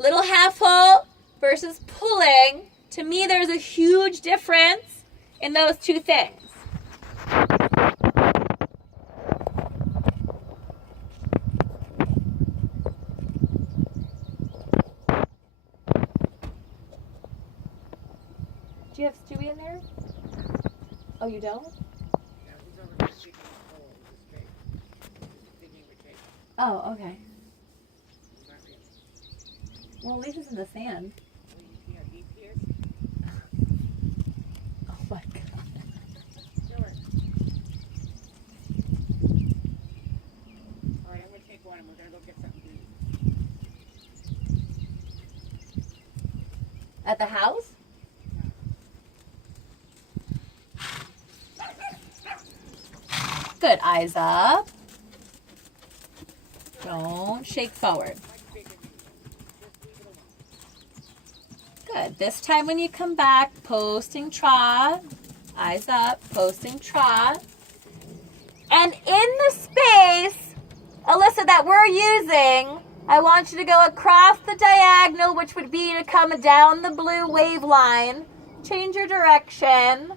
Little half halt versus pulling. To me, there's a huge difference in those two things. Do you have Stewie in there? Oh, you don't? Oh, okay. Well, at least it's in the sand. Oh my God. Alright, I'm going to take one and we're going to go get something to eat. At the house? Good. Eyes up. Don't shake forward. Good. This time when you come back, posting trot. Eyes up, posting trot. And in the space, Alyssa, that we're using, I want you to go across the diagonal, which would be to come down the blue wave line. Change your direction.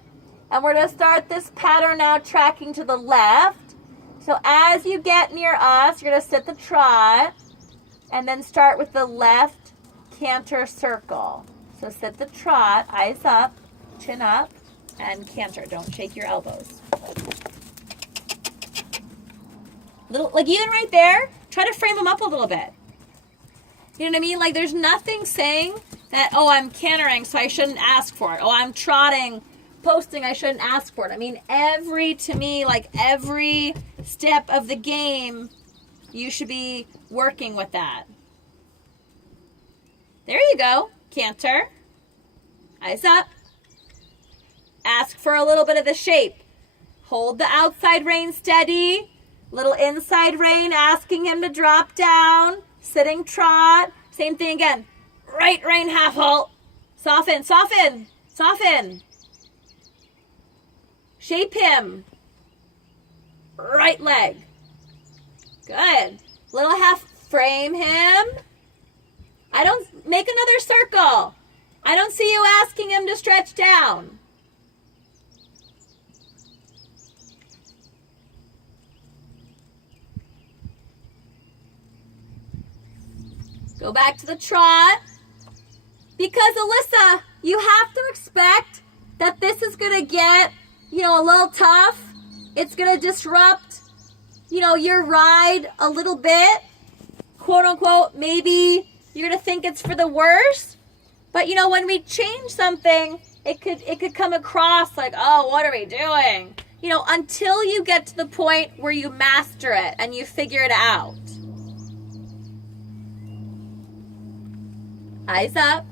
And we're going to start this pattern now tracking to the left. So as you get near us, you're going to sit the trot and then start with the left canter circle. So sit the trot, eyes up, chin up, and canter. Don't shake your elbows. Little, like even right there, try to frame them up a little bit. You know what I mean? Like there's nothing saying that, oh, I'm cantering, so I shouldn't ask for it. Oh, I'm trotting, posting, I shouldn't ask for it. I mean, every step of the game, you should be working with that. There you go. Canter. Eyes up. Ask for a little bit of the shape. Hold the outside rein steady. Little inside rein, asking him to drop down. Sitting trot. Same thing again. Right rein half halt. Soften, soften, soften. Shape him. Right leg. Good. Little half frame him. I don't make another circle. I don't see you asking him to stretch down. Go back to the trot. Because Alyssa, you have to expect that this is going to get, a little tough. It's going to disrupt, your ride a little bit. Quote unquote, maybe you're going to think it's for the worse. But, when we change something, it could come across like, oh, what are we doing? Until you get to the point where you master it and you figure it out. Eyes up.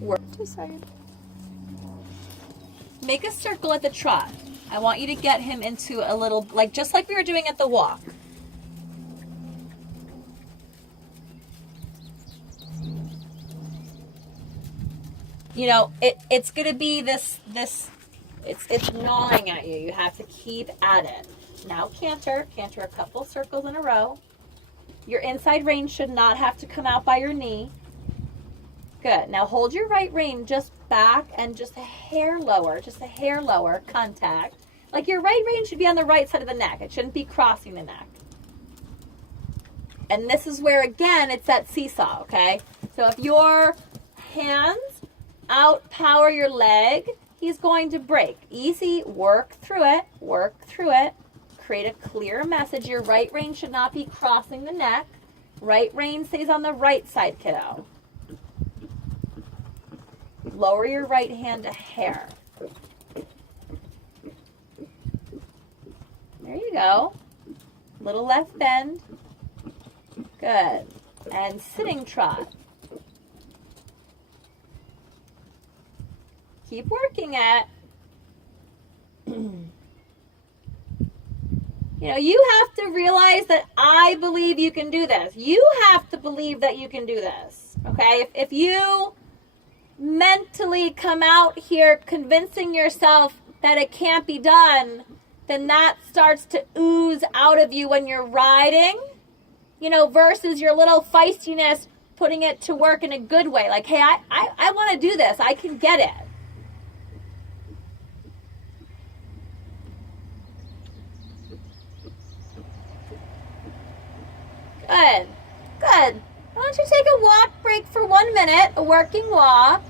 Work. Make a circle at the trot. I want you to get him into a little, just like we were doing at the walk. It's going to be this, it's gnawing at you. You have to keep at it. Now canter a couple circles in a row. Your inside rein should not have to come out by your knee. Good. Now hold your right rein just back and just a hair lower, contact. Like your right rein should be on the right side of the neck. It shouldn't be crossing the neck. And this is where, again, it's that seesaw, okay? So if your hands outpower your leg, he's going to break. Easy, work through it. Create a clear message. Your right rein should not be crossing the neck. Right rein stays on the right side, kiddo. Lower your right hand a hair. There you go. Little left bend. Good. And sitting trot. Keep working it. You have to realize that I believe you can do this. You have to believe that you can do this. Okay? If you mentally come out here convincing yourself that it can't be done, then that starts to ooze out of you when you're riding, versus your little feistiness putting it to work in a good way. Like, hey, I want to do this. I can get it. Good. Good. Why don't you take a walk break for 1 minute, a working walk.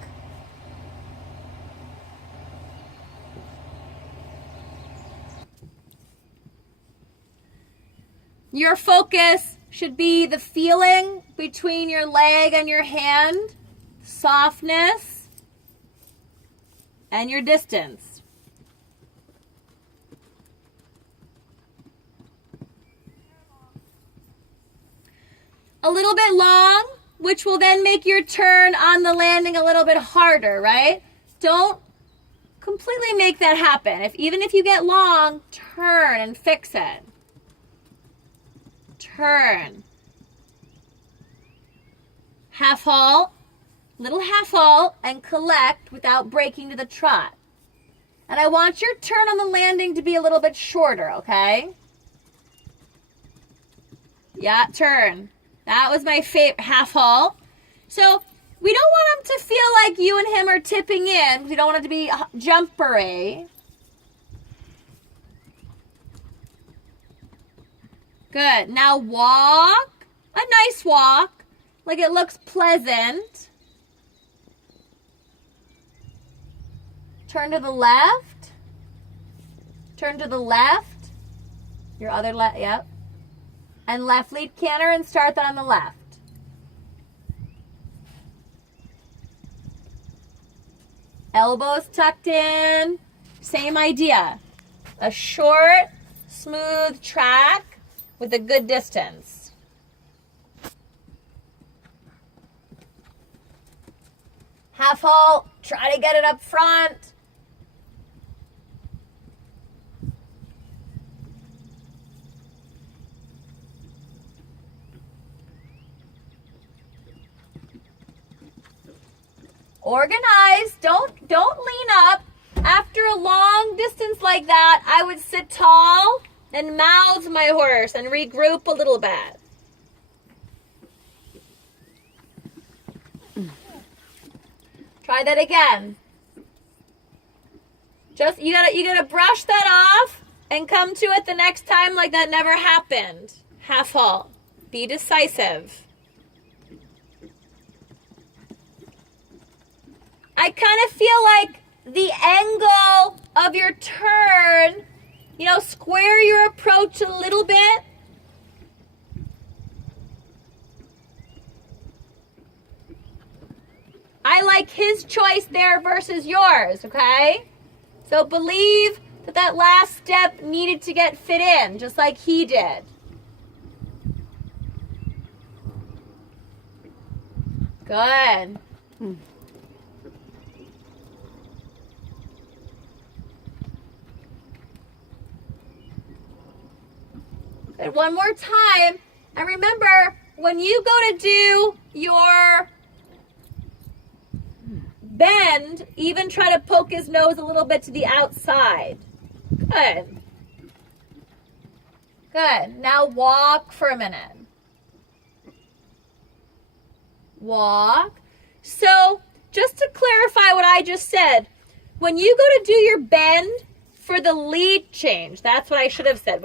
Your focus should be the feeling between your leg and your hand, softness, and your distance. A little bit long, which will then make your turn on the landing a little bit harder, right? Don't completely make that happen. Even if you get long, turn and fix it. Turn. Half halt, little half halt, and collect without breaking to the trot. And I want your turn on the landing to be a little bit shorter, okay? Yeah, turn. That was my favorite, half halt. So we don't want him to feel like you and him are tipping in. We don't want it to be jumpery. Good. Now walk. A nice walk. Like it looks pleasant. Turn to the left. Turn to the left. Your other left, yep. And left lead canter and start that on the left. Elbows tucked in. Same idea. A short, smooth track with a good distance. Half halt, try to get it up front. Organize, don't lean up. After a long distance like that, I would sit tall and mouth my horse and regroup a little bit. Try that again. Just you gotta brush that off and come to it the next time like that never happened. Half halt. Be decisive. I kind of feel like the angle of your turn, square your approach a little bit. I like his choice there versus yours, okay? So believe that last step needed to get fit in, just like he did. Good. Good. One more time. And remember, when you go to do your bend, even try to poke his nose a little bit to the outside. Good. Good. Now walk for a minute. Walk. So, just to clarify what I just said, when you go to do your bend for the lead change, that's what I should have said.